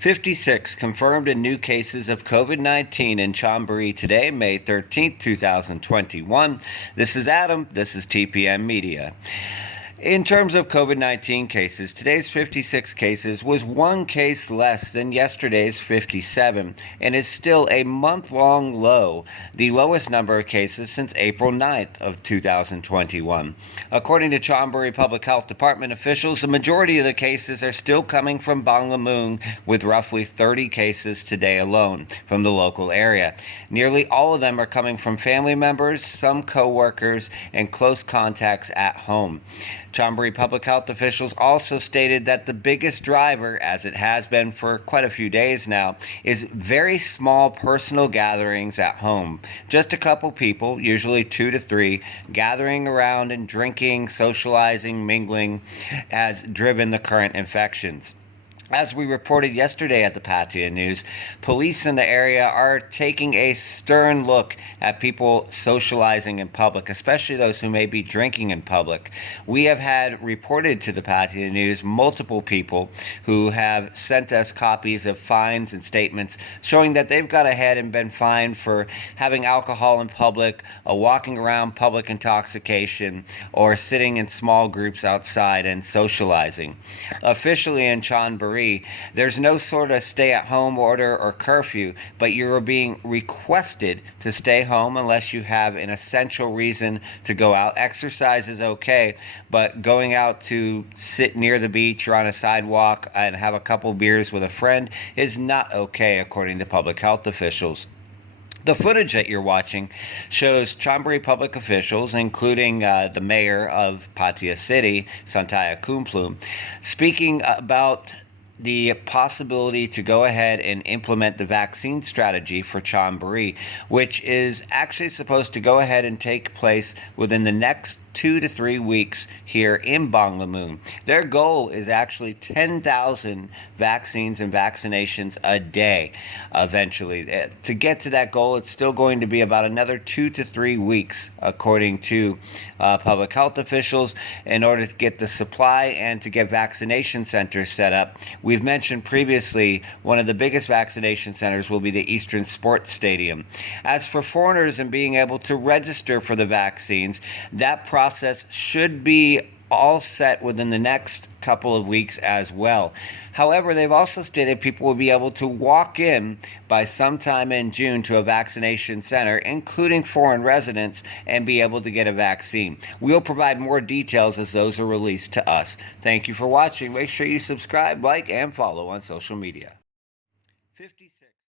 56 confirmed and new cases of COVID-19 in Chonburi today, May 13th, 2021. This is Adam. This is TPM Media. In terms of COVID-19 cases, today's 56 cases was one case less than yesterday's 57 and is still a month-long low, the lowest number of cases since April 9th of 2021. According to Chonburi Public Health Department officials, the majority of the cases are still coming from Banglamung, with roughly 30 cases today alone from the local area. Nearly all of them are coming from family members, some co-workers, and close contacts at home. Chonburi public health officials also stated that the biggest driver, as it has been for quite a few days now, is very small personal gatherings at home. Just a couple people, usually 2 to 3, gathering around and drinking, socializing, mingling, has driven the current infections. As we reported yesterday at the Pattaya News, police in the area are taking a stern look at people socializing in public, especially those who may be drinking in public. We have had reported to the Pattaya News multiple people who have sent us copies of fines and statements showing that they've got ahead and been fined for having alcohol in public, walking around public intoxication, or sitting in small groups outside and socializing. Officially in Chonburi, there's no sort of stay-at-home order or curfew, but you're being requested to stay home unless you have an essential reason to go out. Exercise is okay, but going out to sit near the beach or on a sidewalk and have a couple beers with a friend is not okay, according to public health officials. The footage that you're watching shows Chonburi public officials, including the mayor of Pattaya City, Santaya Kumplum, speaking about the possibility to go ahead and implement the vaccine strategy for Chonburi, which is actually supposed to go ahead and take place within the next 2 to 3 weeks here in Banglamung. Their goal is actually 10,000 vaccines and vaccinations a day eventually. To get to that goal, it's still going to be about another 2 to 3 weeks, according to public health officials, in order to get the supply and to get vaccination centers set up. We've mentioned previously one of the biggest vaccination centers will be the Eastern Sports Stadium. As for foreigners and being able to register for the vaccines, that process should be all set within the next couple of weeks as well. However, they've also stated people will be able to walk in by sometime in June to a vaccination center, including foreign residents, and be able to get a vaccine. We'll provide more details as those are released to us. Thank you for watching. Make sure you subscribe, like, and follow on social media. 56